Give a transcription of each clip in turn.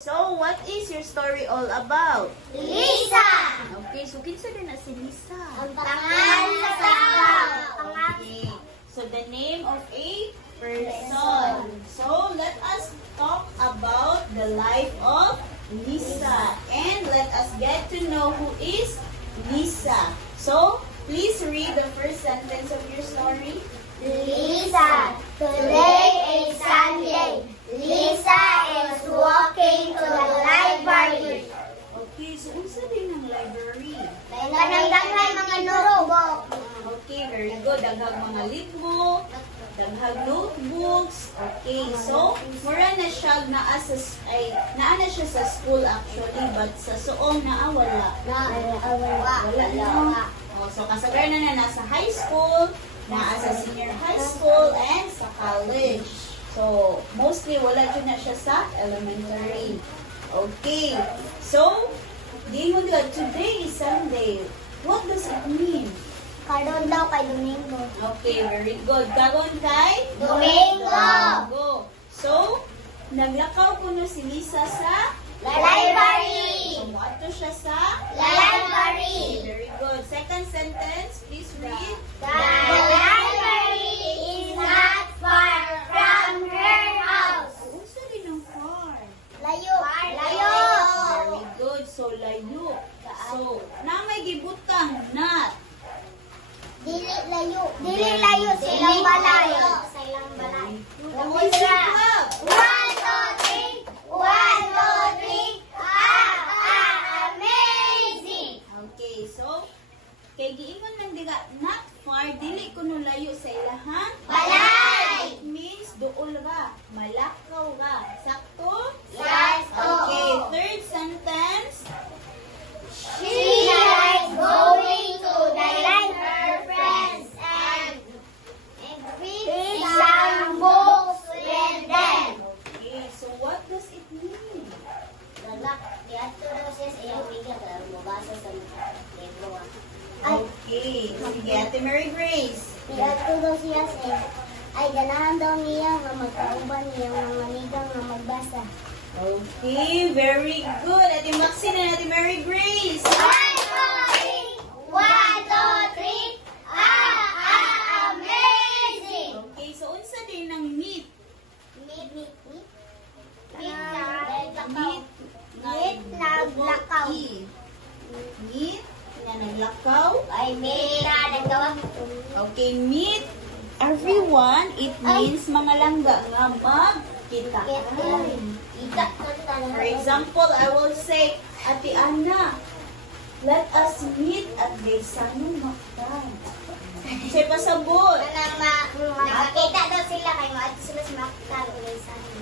So, what is your story all about? Lisa! Okay, so kinsa din na si Lisa? Ang pangalan sa tao. Okay, so the name of a person. So, let us talk about the life of Lisa. And let us get to know who is Lisa. So, please read the first sentence of your story. Lisa, today is Sunday. Lisa is walking to the library. Okay, so unsa din ang library? Panangdagan mga notebook. Okay, very good. Daghang mga libro, daghang notebooks. Okay, so mura na siya naa na siya sa school actually, but sa suong naa wala. Wala na. Oh, so kasagaran na nasa high school, naa sa senior high school, and sa college. So, mostly wala dyan na siya sa elementary. Okay. So, di mo diba, today is Sunday. What does it mean? Karon daw kay Domingo. Okay, very good. Karon kay? Domingo. So, naglakaw ko na si Lisa sa? Library. Sumato siya sa? Library. Very good. Second sentence, please read. The library is not far from her house. Unsa din ang far? Layo. Very good. So, layo. So, na may gibutang not. Dili layo silang balayo. Silang balayo. Voice up. 1, 2, 3. 1, 2, 3. Amazing. Okay, so, kay giingon man diga, not far, dili kuno layo sa ilahang Balay. It means duol ra, malakaw ra. Sakto? Yes, Okay, oo. third sentence. She likes going to the library with her friends and read some books with them. Okay, so what does it mean? Okay, sige, Ate Mary Grace. Ay, ganahan daw niya nga magkauban niya nga manigang nga magbasa. Okay, very good. Ate Maxine and Ate Mary Grace. 1, 2, 3. 1, 2, 3. Amazing. Okay, so unsa din ng meat? Meat Naglakaw. Meat na naglakaw. Ay, meat na naggawa. Okay, meet everyone. It means mga langga nga magkita. For example, I will say, Ate Ana, let us meet at Gaysanong Mactan. Say pasabot. Nakakita daw sila kay maadto sila sa Mactan.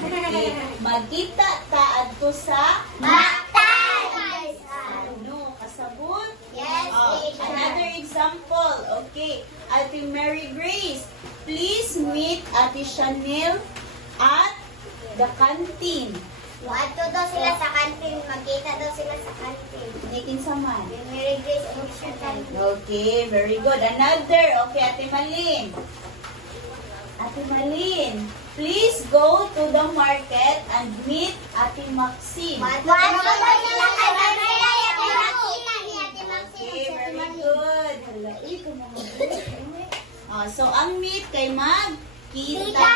Okay, magkita ta adto sa Mactan! ano, kasabot? Yes, teacher. Another example. Okay, Ate Mary Grace, please meet Ate Chanel at the canteen. Maadto daw sila sa kantin. Magkita daw sila sa kantin. Nikin saman. Mary Grace and Chanel. Okay, very good. Another. Okay, Ate Malin. Ate Malin, please go to the market and meet Ate Maxine. Maadto daw sila kay Marila at kay Makina ni Ate Maxine. Okay, very good. Hala, ito mga so, ang meet kay magkita. Kita.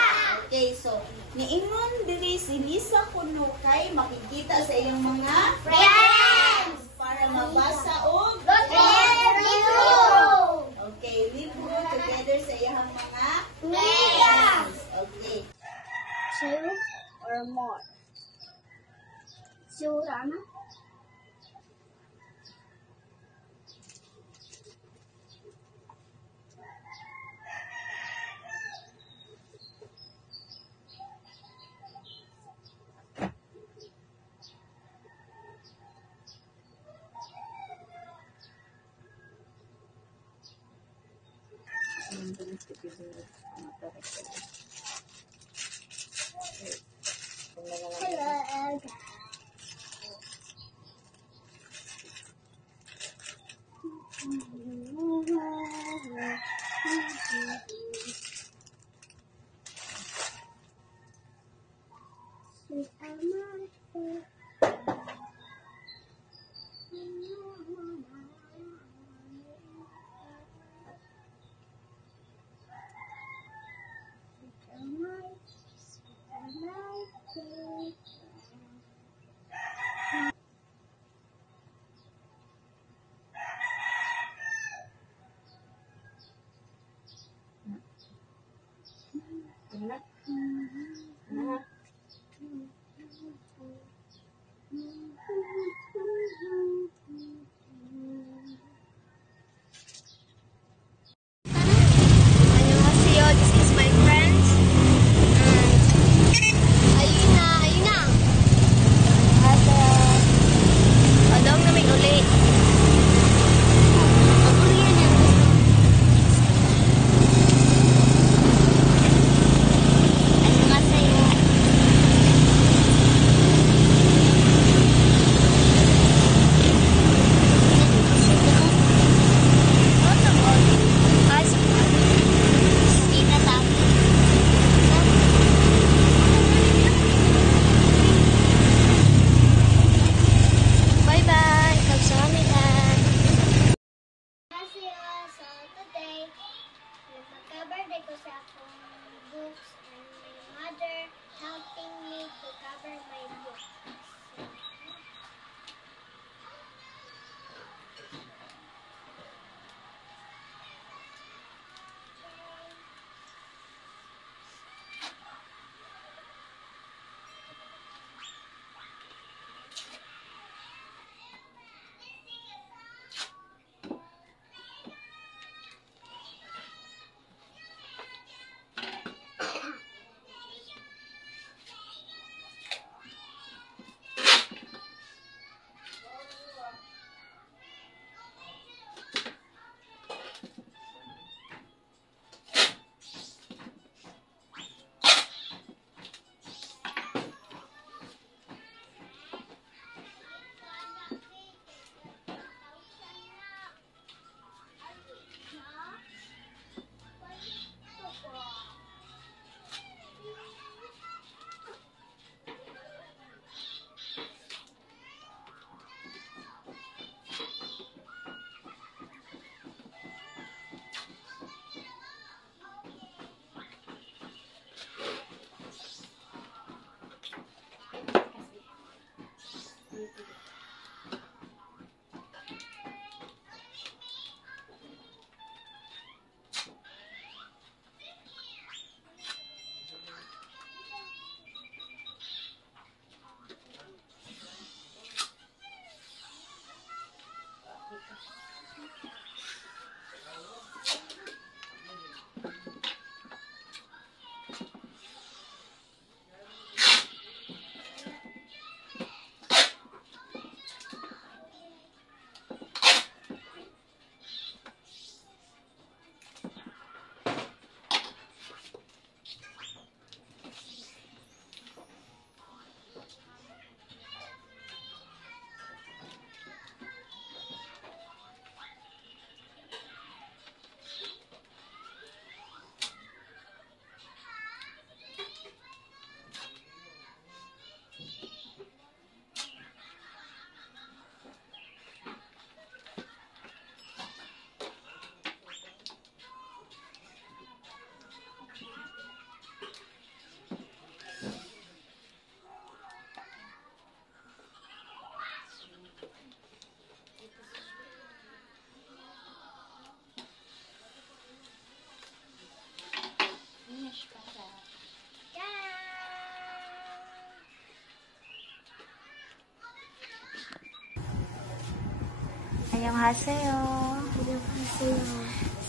Okay, so, niingon diri si Lisa kuno kay makikita sa iyang mga Friends! para mabasa og Libro! okay, libro together sa iyang mga Media! Okay. 2 or more. Sura na? Hello. Sweet Annyeonghaseyo.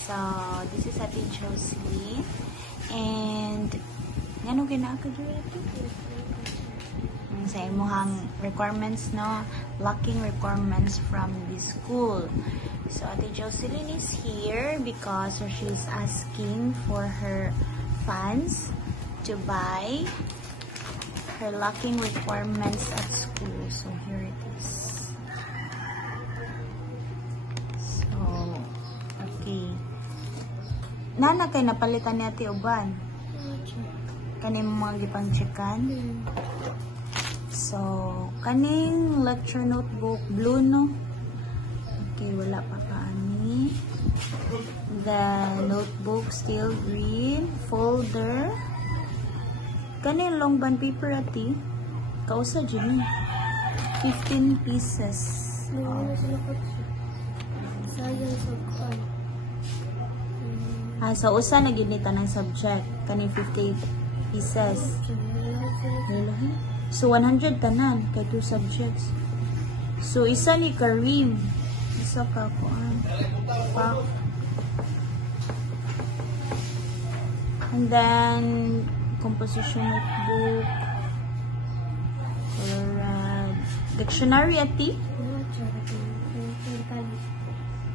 So, this is Ate Jocelyn. And, ano ginaka dyan? Sa imuhang requirements, no? Locking requirements from the school. So, Ate Jocelyn is here because she's asking for her funds to buy her locking requirements at school. So, here it is. So, okay. Nana kay napalitan ni Ate Uban? Kaning mga gipang checkan? So, kaning lecture notebook, blue, no? Okay, wala pa kaani. The notebook, still green. Folder. Kaning long bond paper, Ati. Kausa dyan, 15 pieces. So, usa na ginita ng subject. Kaning 50 pieces. So, 100 tanan kay 2 subjects. So, isa ni Karim. Isa ka kuan. And then, composition notebook. Or, dictionary, Ati.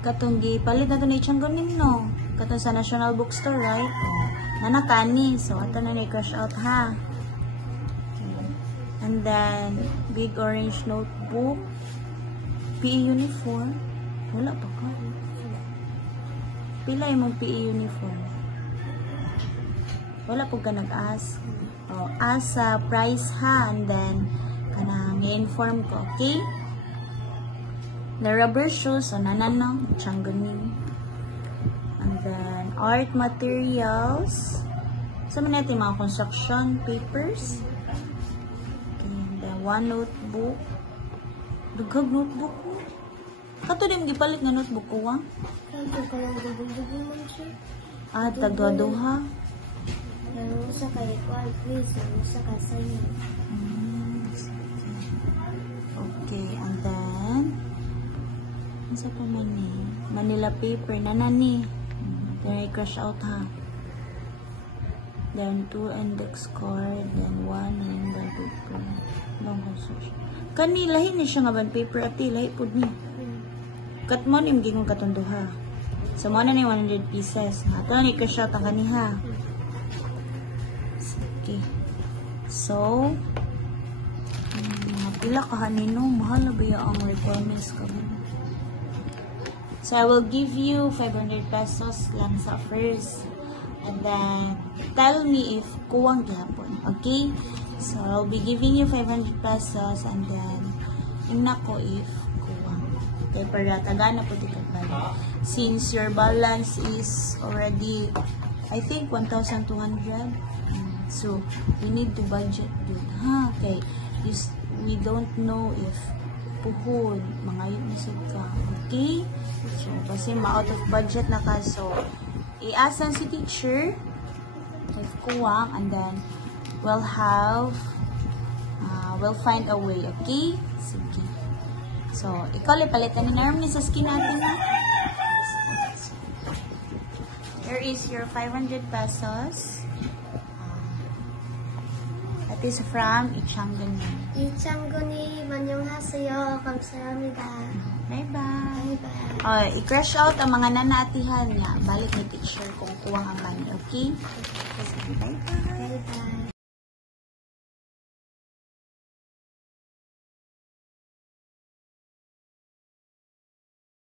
Katong gipalit na ito na itiyanggonin, no? Katong sa National Bookstore, right? Nanakani. So, ato na ni-crush out, ha? And then, big orange notebook. PE uniform. Wala pa ka. Pila yung PE uniform? Wala po ka nag-ask. O, ask sa price, ha? And then, kanang i-inform ko, okay? The rubber shoes, so nananaw, tiyangganin. And then, art materials. Sa mga natin, mga construction papers. One notebook. Dugag notebook ko. Kato din gipalit nga notebook ko, ha? Tagaduha. Usa kay kuan quiz, usa ka sign. Okay, and then isa pa man ni Manila paper na nani. Then I crush out, ha? Then 2 index card, then 1 and then paper. Long construction. Kani lahi ni siya nga band paper, Ati, lahi pud ni. Kat mo ni mgingong katunduha. So mo na ni 100 pieces. Ato ni crush out ang kaniha. Okay. So, pila ka hanino, mahal na ba ang requirements ko? So I will give you 500 pesos lang sa first. And then, tell me if kuwang gihapon. Okay? So, I'll be giving you 500 pesos and then, ina ko if kuwang. Okay, para tagana po di kagbalik. Since your balance is already, I think, 1,200. So, we need to budget good. Ha? Okay. We don't know if puhon, mangayot na sud ka. Okay? So, kasi ma-out of budget na ka. So, i-asan si teacher if kuwang, and then we'll find a way, okay? Sige. So, ikaw palitan ni Narm ni sa skin natin, na. Here is your 500 pesos. That is from Ichangani. 이창근이 안녕하세요. 감사합니다. Bye-bye. 바이바이. I-crush out ang mga nanatihan niya. Balik ni teacher kung kuwang ang money, okay? Sige, bye-bye.